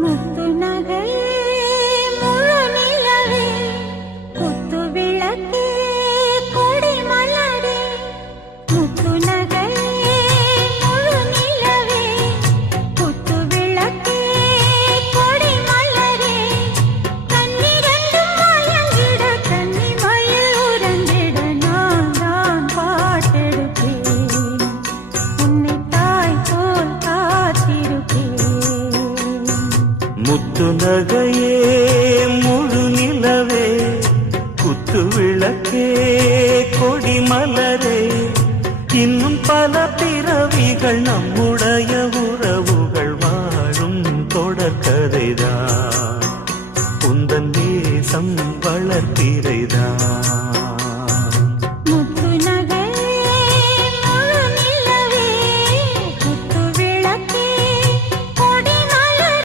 முத்து நகையே முழு நிலவே குத்து விளக்கே கொடி மலரே முத்து நகையே முழு நிலவே குத்து விளக்கே கொடி மலரே கண்ணிரண்டும் மயங்கிட கன்னி மயில் உறங்கிட நான் தான் பாட்டெடுப்பேன் உன்னை தாய் போல் காத்திருப்பேன் முத்து நகையே முழு நிலவே குத்து விளக்கே கொடி மலரே இன்னும் பல பிறவிகள் நம்முடைய உறவுகள் வாழும் தொடர்கதைதான் உந்தன் தேசம் வளர்த்திரைதான்